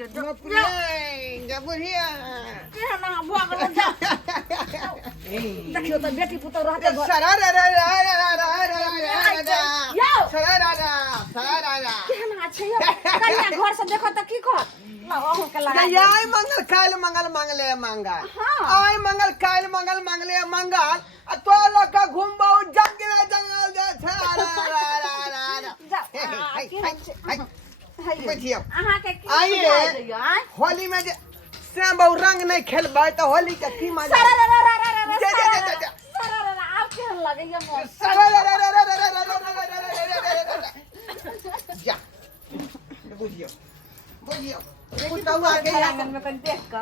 बुढ़िया देखियो तो बेटी पुतौ रहते केहन छै यो कन्या घर से देखो त की कह अहू के लगा आई मंगल काल मंगल मंगले मंगल आई मंगल काल मंगल मंगले मंगल तो लोग घूमबो जंगल जंगल अहाँ के की होली में श्याम बहु रंग नहीं खेलबै तो होली के की मजा आउ केहन लगैया मोर जा बुझियो बुझियो पुतौआ के आंगन में कन देख क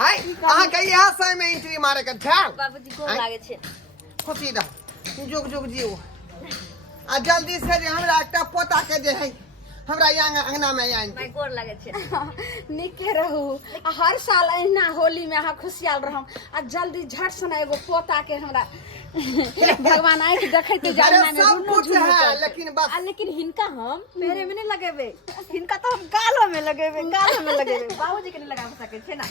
हाय अहाँ के यहाँ समय में एंट्री मारे के था बाबूजी गोर लागे छे खुशी रह जुग जुग जियो आ जल्दी से जे हमरा एकटा पोता के जे है हमरा अंगना में आइन भाई गोर लागे छे निके रहू हर साल एहना होली में अहाँ खुशियाल रहम आ जल्दी झट से एगो पोता के हमरा भगवान आए के देखै के जाना में सब कुछ है लेकिन बस लेकिन हिनका हम पेरे में नहीं लगेबे हिनका तो हम गालो में लगेबे बाबूजी के नहीं लगा सके छे ना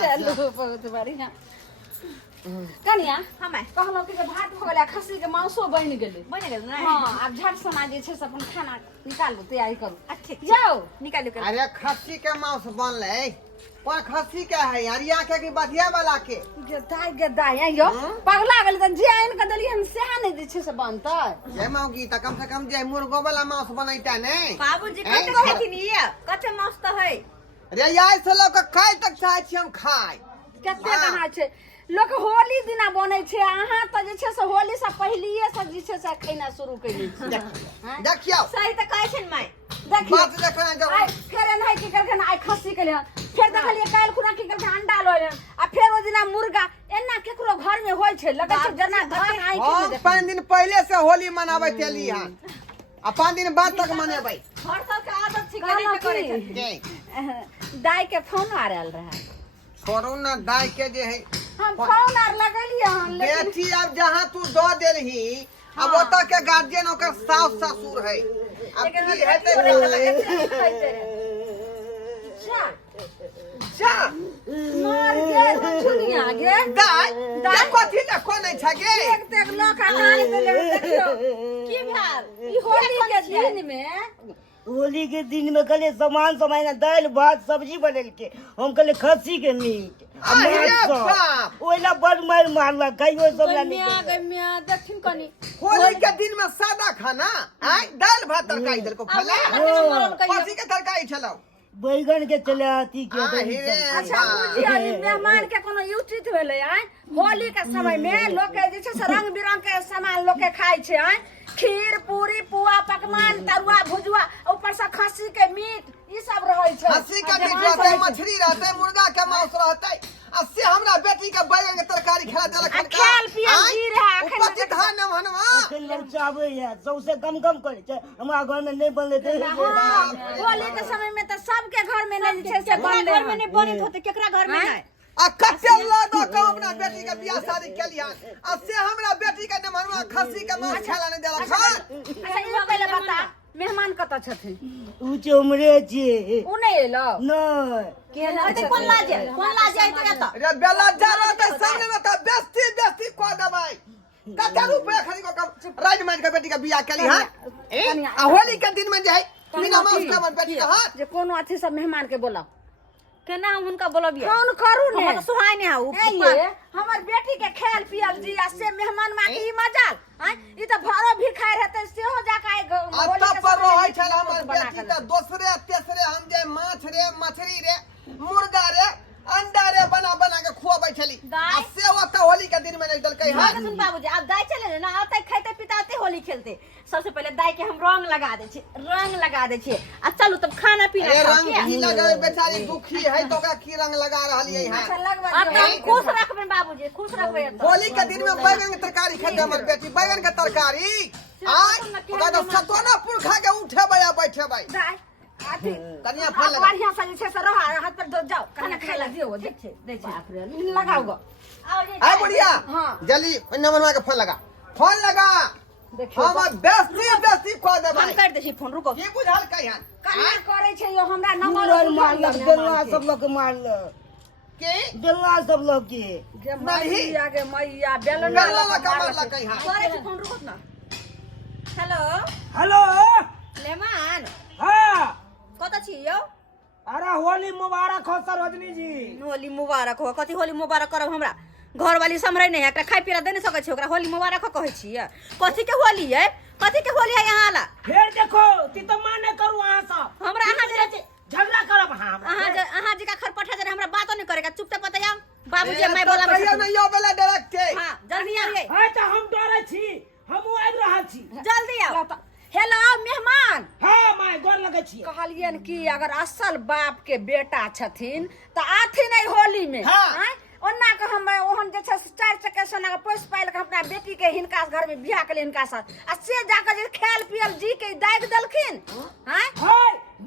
चलो बहुत बढ़िया कनिया हमें कहलो कि भात हो गेलै खस्सी के मांसो बनि गेलै ना हां अब झट सना जे छै से अपन खाना निकालू तैयारी करू ठीक जाओ निकालू अरे खस्सी के मांस बनले पर खस्सी के है हरिया के कि बधिया वाला के गदाई आइयो पगला गेल त जे आइन के देली हम सेहा नहीं जे छै से बनतै जे मौगी त कम से कम जे मुर्गो वाला मांस बनैता ने बाबूजी कते कहथिन ये कते मांस त है रे यार से लोग खाय तक चाहे छी हम खाय कते कहाँ छै लोग होली दिना बनै छै अहाँ त जे छै से होली से पहिलिए से जे छै से खैना शुरू कैली छी देखियो सही त कहै छै माय देखियो बात देखना जब फेर नहीं की करखन आई खस्सी के लिए फिर देखलिए काल खुना की करखन अंडा लय आ फिर ओ दिना मुर्गा एना केकरो घर में होय छै लगै छै जना धान आई के 5 दिन पहले से होली मनाबै तेली हन आ 5 दिन बाद तक मनेबै हर साल के आदत छै करे छै दाई के फोन आ रहल रहा छोड़ू ना दाई के जे है हम फोन आर लगलिए हन बेटी अब जहां तू दो देलही अब ओता के गार्जियन ओकर सास ससुर है अब की हेतै जा मार गे छुनिया गे दाई कथि ले कोनै छ गे एक तक लोक आनी देले देखियो की भेल ई होली के दिन में होली के दिन में कले सामान समाना दाल भात सब्जी बनल के हम कले खस्सी के मीट ओला बड़ मार मारला कहियो सब ला मिया दक्षिण कनी होली के दिन में सादा खाना आय दाल भात तरकारी दल को खला कथि के तरकारी छलौ बैगन के चले आती के अच्छा बुझिया मेहमान के कोनो उचित भेलै आय होली के समय में लोग के जे छै से रंग बिरंग के सामान लोग के खाय छै आय खीर पूरी पुआ पकवान तरुआ भुजुआ ऊपर से खस्सी के मीट ई सब रहै छै खस्सी के मीट रहतै मछली रहतै मुर्गा के मांस रहतै आ से हमरा बेटी के बैगन के तरकारी खिला देलक खाल पिया जी रहा अखन धान मनवा अखन लोग चाहबे है सबसे कम करे छै हमरा घर में नहीं बनले होली के समय में त सबके घर में नहीं छै से बनले घर में नहीं बनत होते केकरा घर में नहीं आ कते लादो के अपना बेटी के बियाह शादी केलियन आ से हमरा बेटी के नमहरवा खस्सी के मांस खाला नहीं देलक अच्छा ई पहले बता मेहमान कत छथिन उ चोमरे छिए उ नहीं एलो नहीं के कोन लाजे तो एत रे बेला जरा त सामने में त बेस्ती को दबाई कते रुपया खरी को राजमान के बेटी के बियाह केली हां आ होली के दिन में जे है बिना मांस के मन बेटी के हां जे कोनो अथी सब मेहमान के बोला केना हम उनका बोलबिए फोन करू ने हम तो सुहाय ने आउ ये हमर बेटी के खेल पियल जी आ से मेहमान मा की मजाल हैं ई त भरो भी खाय रहते सेहो जाका होली के पर रहै छल हमर बेटी त दोसरे तेसरे हम जे माछ रे मछली रे मुर्गा रे अंडा रे बना के खुआबै छली आ से ओत होली के दिन में नहीं दलकै हां सुन बाबूजी अब दाई चले ना आते खाते पिताते होली खेलते सबसे पहले दाई के हम रंग लगा दे छी आ चलू तब खाना पीना ए रंग की लगावे बेचारी दुखी है तो का की रंग लगा रहलिए हां अच्छा लगवा अब हम खुश रखबे बाबूजी खुश रखबे होली के दिन में बैगन के तरकारी खाते हमर बेटी बैगन के तरकारी आय ओका तो सतोना पुरखा के उठेबै आ बैठेबै आती तनिया फल लगा बढ़िया से जे छै से रह हाथ पर दो जाओ खाना खाइला दियो दे छै बाप रे लगाओ गो आ बुढ़िया हां जल्दी नमनवा के फोन लगा देखियो हम बेस्ती को देबै हम कर दे दे छी फोन रुको की बुझल कहियन कन्या करे छै यो हमरा नंबर मारलक बेलना सब लोग के मारलक के बेलना सब लोग के मैया गे मैया बेलना बेलना का मारला कहियन करे छी फोन रुको ना हेलो हेलो लेमान हाँ कत छी यो अरे होली मुबारक हो सरोजनी जी होली मुबारक हो कथी होली मुबारक करब हमरा घर वाली समरे नहीं एकटा खाइ पीरा दे नहीं सकै छै ओकरा होली मुबारक कहै छियै कथी के होली है कथी के होली है यहाँ ला फिर देखो ती तो माने करू अहाँ सब हमरा अहाँ जे झगड़ा करब हम अहाँ जी का खर पठा दे हमरा बातो नहीं करेगा चुपचाप बताया बाबूजी मैं बोला कहियो नहीं यो बेला डायरेक्ट के हां जल्दी आइए है त हम डरे छी हमहु आबि रहल छी जल्दी आओ हेलो मेहमान हां माय गोर लगे छी कहलियन कि अगर असल बाप के बेटा छथिन त आथी नहीं होली में हाँ। हैं? ओना के हम ओहन जे छै से 4 चक्के सोना के पोस पाइल के अपना बेटी के हिनका घर में बियाह के हिनका साथ आ से जाकर जे खेल पियल जी के दाग देलखिन हैं है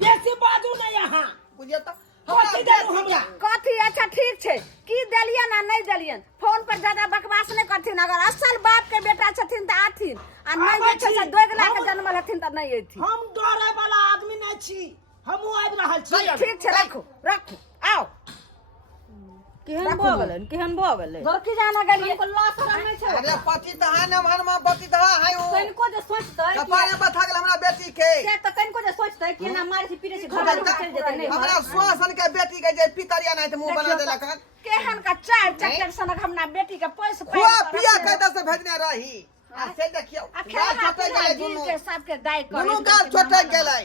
बेसी बाजू नहीं यहाँ बुझियो त कथी देलू हमरा कथी अच्छा ठीक छै की देलियन आ नहीं देलियन फोन पर ज्यादा बकवास नहीं करथिन अगर असल बाप के बेटा छथिन त आथिन आ नहीं जे छै से दोगला के जन्मल हथिन त नहीं अथिन हम डरे वाला आदमी नहीं छी हमहु आबि रहल छी ठीक छै राखू राखू आओ केहन भ गेलै दरकी जाना गेलिए को लॉस नहीं छै अरे पति त है न भरमा पति त है ओ कनको जे सोचतै कपारे बथा गेल हमरा बेटी के से त कनको जे सोचतै कि ना मार से पीरे से घर वाली चल जेतै नहीं हमरा सुहासन के बेटी के जे पितरिया नहीं त मुंह बना देलक हन केहन का 4 चक्कर सनक हमरा बेटी के पैस हुआ पिया कैदा से भेजने रही आ से देखियो गाल छोटे गेलै दुनु के सबके दाय कर दुनु गाल छोटे गेलै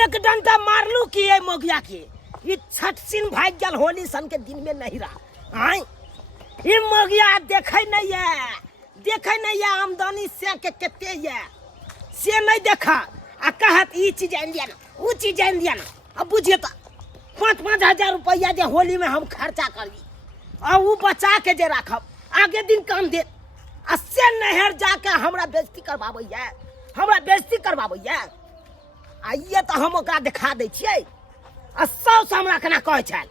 एक डंडा मारलू की ये मोगिया के ये छटसिन भाग गल होली सन के दिन में नहीं रहा आई ये मोगिया देखे नहीं है आमदनी से के केते है से नहीं देखा आ कहत ई चीज आन दिया ना वो चीज आन दिया ना अब बुझिए तो 5,000 रुपया जे होली में हम खर्चा करी और वो बचा के जे रखब आगे दिन काम दे आ से नहर जाके हमरा बेइज्जती करवाबैया आ ये तो हम ओकरा दिखा दै छियै आ सब से हमरा केना कहै छै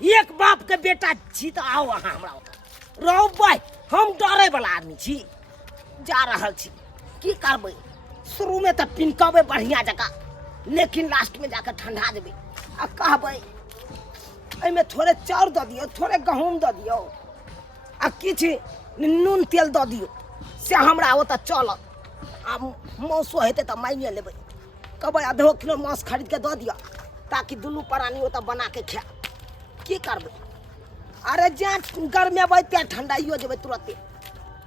एक बाप के बेटा छी तो आओ अहाँ हमरा ओतऽ रहबै हम डरै वाला आदमी छी जा रहल छी की करबै शुरू में तो पिनकबै बढ़िया जगह लेकिन लास्ट में जाकर ठंडा देबै आ कहबै एहिमे थोड़े चाउर दऽ दियौ थोड़े गहूम दऽ दियौ आ किछु नून तेल दऽ दियौ से हमरा ओतऽ चलत आ मौसो हेतै तऽ मानिए लेबै कहबै आधो किलो मांस खरीद के दऽ दिअ ताकि दुनू प्राणी ओतऽ बना के खाय की करबै अरे जे गरमेबै त्या ठंडाइयो जेबै तुरंते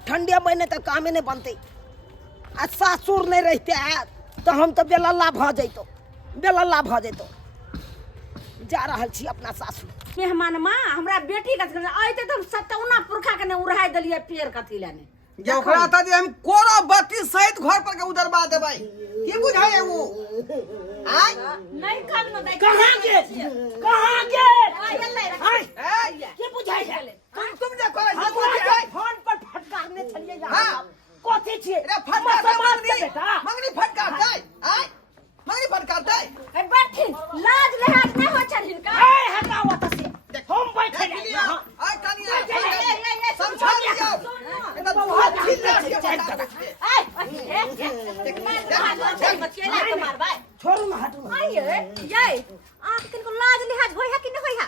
ठंडेबै नहि तऽ कामे नहि बनतै आ सासुर नहीं रहते तो हम तो बेलल्ला भ जैतो जा रहल छी अपना सासुर मेहमान माँ हमरा बेटी के आइते तो 57 पुरखा के ने उड़ाई देलिए पेड़ कथी लेने जे ओकरा त जे हम कोरा बत्ती सहित घर पर के उधरबा देबै की बुझाय उ आय नहीं कर न दे कहां गे आय के बुझाय है तुम जे करे छी बुझाय फोन पर फटकारने छलिए हां यहाँ कथी छियै रे फटकार बेटा मंगनी फटकार दे आय मंगनी फटकार दे ए बैठी लाज लिहाज नहीं हो छल हिनका ए हटाओ ओतऽ से हम बैठे यहाँ आय कनिया समझा दियो एना बहुत चिल्ला के छोड़ू ना हटू ना आप किनको लाज लिहाज होय है कि नहीं होय है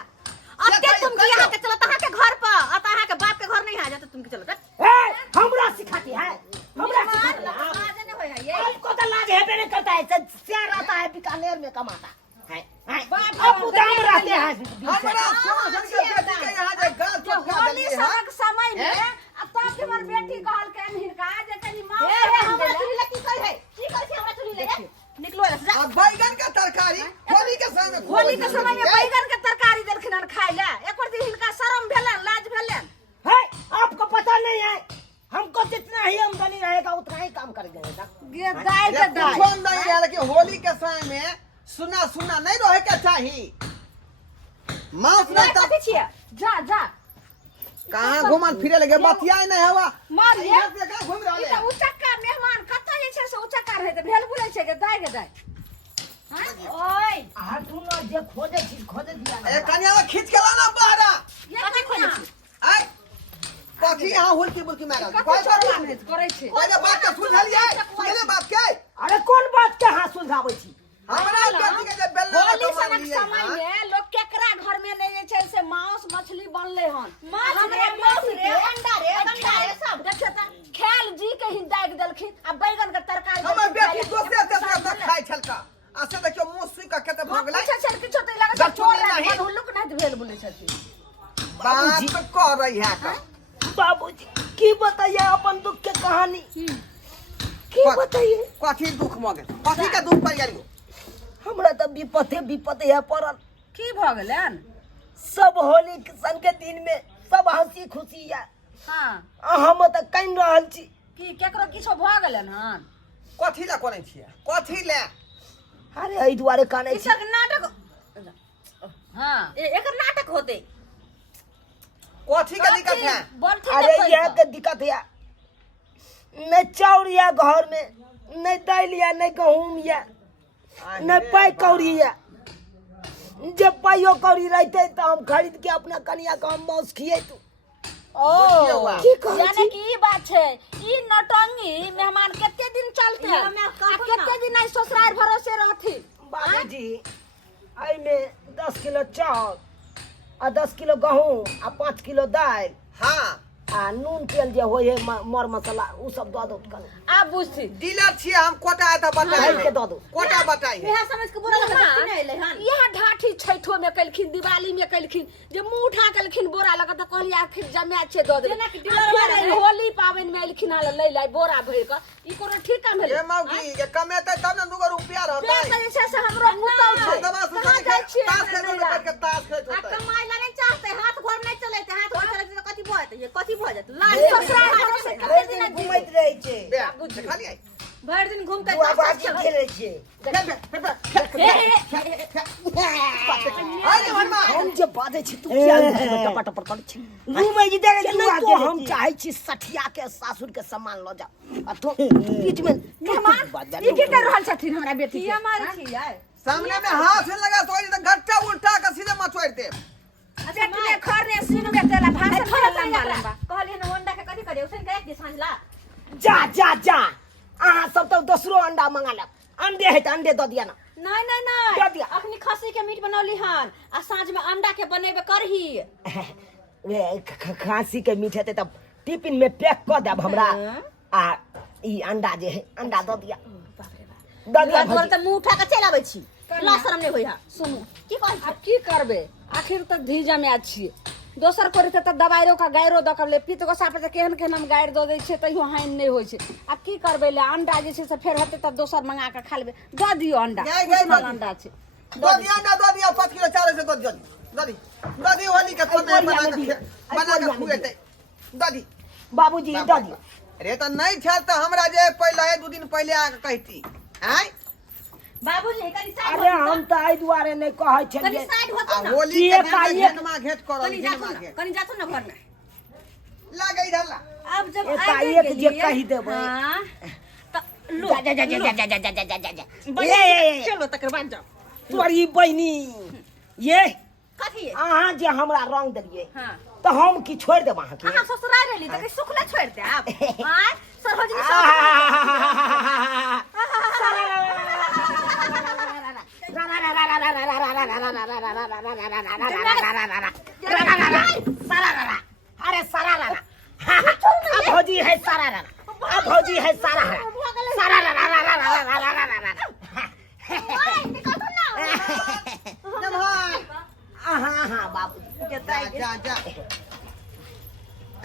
अब के तुम के यहाँ के चलो तहां के घर पर अब तहां के बाप के घर नहीं आ जाते तुम के चलो ए हमरा सिखाती है हमरा सिखाती है लाज नहीं होय है ये आपको तो लाज है नहीं करता है शेर आता है बीकानेर में कमाता है आप उदाम रहते हैं हमरा सुहासन के बेटी के यहाँ जे गाल चटका होली देलिए सबक समय में अब तब के हमर बेटी कहल के हिनका जे कनी मां हमरा चुली लगी कह है की कर छी हमरा चुली लगे निकलो ऐसे जा अब बैगन का तरकारी होली के समय में होली के समय में बैगन के तरकारी देलखिन हन खाय ले एक दिन हिनका शर्म भेलन लाज भेलन है आपको पता नहीं है हमको जितना ही आमदनी रहेगा उतना ही काम करेंगे बेटा गे दाय ये के दाय कुछो नहीं है कि होली के समय में सुना नहीं रहे के चाहिए मांस ना नहीं कथि छियै जा कहाँ घुमल फिरे लगे बतियाई नहीं हवा मार ले इधर से कहाँ घूम रहले ई त उचक्का मेहमान कतऽ जे छै से उचक्का रहै त भेल बुलै छै के दाय ओए आ तू ना जे खोजे दिया ए कन्या खींच के लाना बहरा कथि खोले छी आई कथी यहाँ हुलकी बुलकी मारल कतऽ छोड़ला नहीं करे छै पहले बात के सुन लिया सुनले बात के अरे कौन बात के हाँ छथिन बाबूजी बात कर रही है का बाबूजी की बताइए अपन दुख के कहानी की बताइए कथी दुख मगे कथी के दुख पड़ गेलियो हमरा तो विपते है पड़ल की भ गेलन सब होली सन के दिन में सब हंसी खुशी है हां हम तो कहीं रहल छी की केकरो किछो भ गेलन हन कथी ला कोने छिए कथी ले अरे एहि दुआरे काने छी इसर नाटक हां एकर नाटक होते कथी के दिक्कत है बोलती अरे यह के दिक्कत है न चाउर या घर में न दाल या न गहूम या न पाई कौड़ी या जब पाइयो कौड़ी रहते तो हम खरीद के अपना कनिया का हम मौस खिए तू बुझियौ बा। की कहै यानी छी कि ई बात छै ई नटंगी मेहमान केते दिन चलते आ केते दिन आई ससुराल भरोसे रहथि बाबूजी आई में 10 किलो चाउर आ 10 किलो गहूम आ 5 किलो दाल हां आ नून तेल जे होय है मर मसाला उ सब दो दो कल आप बुझथि डीलर छिए हम कोटा है तो ढाई के बताइए दो दो कोटा बताइए इहे समझ के बोरा लगा नहीं अइले हन इहे ढाठी छैठो में कलखिन दिवाली में कलखिन जे मुंह उठा कलखिन बोरा लगा त कहली आखिर जमा छे दो दे होली पावन में अइलखिन आ ले लाई बोरा भर के ई कोनो ठीक काम भेलै ये मौगी ये कमेते तब न दुगो रुपया रहता पे करे छै से हमरो पुतौ छै दवा से कहाँ जाइ छियै ताश खेलते तो बैठ के ताश खेलते आ होता है कमाई ला नहीं चाहते हाथ घर नहीं चलेते हाथ घर चलेते तो कथी भत ये कथी भ जात ला भरि ससुराल भरोसे कते दिन दिन घुमैत रहै छै बे खाली आई भर दिन घूमते बुआ बाजी खेलै छै अरे हनुमा हम जे बाजै छी तू किया टपा टपा करै छी घुमै जी देखे बुआ के हम चाहै छी सठिया के सासुर के सम्मान ल जा आ तो बीच में मेहमान ई की कर रहल छथिन हमरा बेटी के हमार छियै सामने में हाथ से लगा तो ये घट्टा उल्टा के सीधे मचोड़ दे अच्छा किने खरने सुन बेटेला भाषण कर लंबा लंबा कहली न होंडा के कथी करे उसन के सांझला जा जा जा अहाँ सब तो दोसरो अंडा मंगा ले अंडे है तो अंडे दो दिया ना नहीं नहीं दे नहीं दिया। अखनी खस्सी के मीट बनौली हन आ साँझ में अंडा के बनेबे करही वे खांसी के मीठ हेतै तब टिफिन में पैक कर देब हमरा आ ई अंडा जे है अंडा दो दिया दो दिया तोर त मुंह उठा के चल आबै छी ला शरम नहीं होई हा सुनू की कहै छी अब की करबे आखिर तक धीजा में छियै दोसर करे त दवाइरो का गायरो द के ले पित गोसा पर केहन केहन हम गायर दो दै छै तइयो हानि नहीं होय छै अब की करबे ले अंडा जे छै से फेर हेतै त दोसर मंगा के खा लेबे द दियो अंडा गई, गई, उसमें गई। अंडा छै दो दिया ना दो दिया 5 किलो चावल से दो दी होली के समय बना के खुएते दो दी बाबूजी दो दिया अरे तो नहीं छल तो हमरा जे पहले 2 दिन पहले आके कहती हैं बाबूजी कनी साइड अरे हम तो आई दुआरे नहीं कहै कनी छलिए साइड आ होतो ना होली के एक दिन आ में एक- घेनमा घेट करल कनी घेनमा जातो ना घेट कनी जातो ना घर में लागे इधर ला अब जब एक आगे एक जे गेलिए, कहि देबै। हाँ, त लो जा जा जा जा जा जा जा जा जा जा बढ़िया, ए चलो तकर बाद जाओ तोरी बहिनी ये कथी है अहाँ जे हमरा रंग देलिए हाँ तो हम की छोड़ देब अहाँ के अहाँ ससुराल रहली त सुख न छोड़ दे आप हां सरहोजी अरे सारा भौजी है सारा भौजी है सारा सारा हाँ बाबू जा जा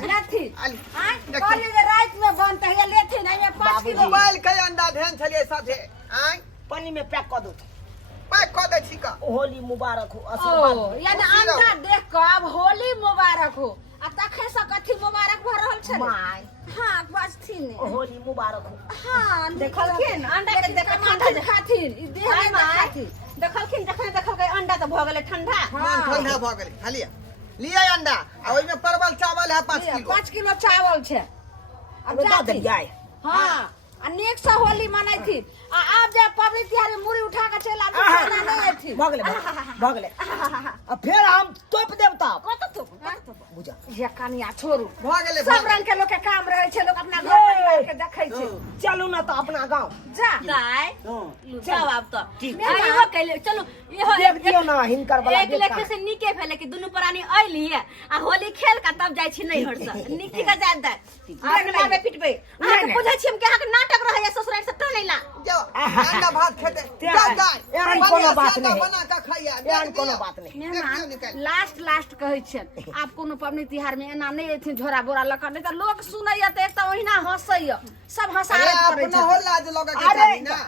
नथी आली हां कहली जे रात में बनत है लेथिन एमे 5 किलो मोबाइल के अंडा धेन छलिए साथे आय पानी में पैक कर दो पैक कर दे छी का होली मुबारक हो ओ आशीर्वाद यानी खुशी अंडा रहो। देख के अब होली मुबारक हो आ तखे से कथी मुबारक भ रहल छे माय हां बजथिन होली मुबारक हो हां देखलखिन अंडा के देखलखिन खाथिन ई देह में खाथिन देखलखिन देखलकै अंडा त भ गेलै ठंडा मन ठंडा भ गेल खालिया लिया अंडा आ ओइ में परवल चावल है 5 किलो 5 किलो चावल छै अब दो दे जाए हां आ नेक से होली मनैथिन आ आब जे पबनी तिहार में मुड़ी उठा के चल आबे खाना नहीं एथिन भगले अब फिर हम तोप देब तब कत तो बुझा ये कनिया छोड़ू भ गेले सब रंग के लोग के काम रहे छै लोग अपना घर परिवार के देखै छै चलू ना तो अपना गांव जा गाय जाओ अब तो ठीक। इहो कहले चलो इहो देख दियो ना हिनकर वाला एक लेखे से निके भेले कि दुनू प्राणी आइली आ होली खेल के तब जाइ छी नैहर से निकी के जात दै आग मारबे पिटबे अहाँ के बुझै छी हम के अहाँ के नाटक रहैया ससुराल से टनै ला जाओ अंडा भात खेते त्या- जा गाय एहन कोनो बात नहीं। बना के खाइया एहन कोनो बात नहीं मेहमान लास्ट कहै छियन आप कोनो पबनी तिहार में एना नहीं एथिन झोरा बोरा लकर नहीं त लोग सुनैया त एक त ओहिना हंसैया सब हंसाए करे अपना हो लाज लगे के अरे चाही ना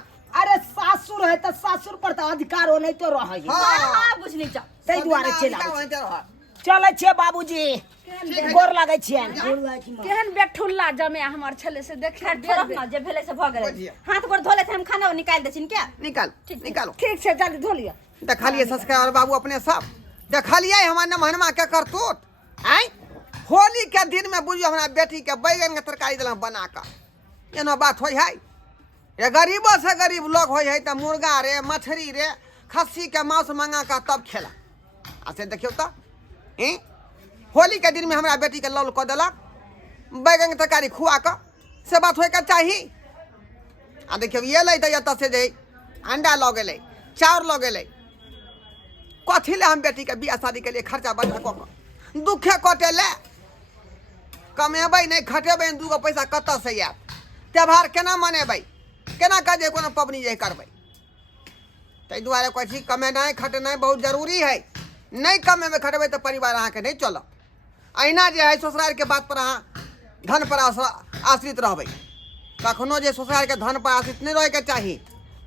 अरे सासुर है तो सासुर पर तो अधिकार हो नहीं तो रह हां बुझली छ तै दुआरे चला चला चले छे बाबूजी गोर लागै छियन केहन बेठुल्ला जमे हमर छले से देखे छोड़ ना जे भेले से भ गेलै हाथ गोड़ धोले थे हम खाना निकाल देछिन क्या निकालो ठीक छै जल्दी धो लिया देखा लिए सब्सक्राइबर बाबू अपने सब देखा लिए हमार नमहनमा के करतूत आई होली के दिन में बुझियो हमरा बेटी के बैगन के तरकारी देला बना के एना बात होय है ये गरीबों से गरीब लोग होय है त मुर्गा रे मछली रे खस्सी के मांस मंगा के तब खेला आ से देखियो त होली के दिन में हमरा बेटी के लौल क देलक बैगन के तरकारी खुआ के से बात होय के चाही आ देखियो ये ले दै त से दे अंडा ल गेलै चाउर ल गेलै कथी ले हम बेटी के बियाह शादी के लिए खर्चा बढ़ा क दुखे कटे ले कमेबै नहीं खटेबै दूगो पैसा कत से आयत त्योहार केना मनेबै केना काजे कोनो पबनी जे करबै तै दुआरे कहै छी कमेनाइ खटेनाइ बहुत जरूरी है नहीं कमेबै खटेबै तऽ परिवार अहाँ के नहीं चलत अहिना जे है ससुराल के बात पर अहाँ धन पर आश्रित रहबै कखनो जे ससुराल के धन पर आश्रित नहीं रहे के चाही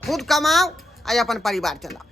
खुद कमाओ आ अपन परिवार चलाओ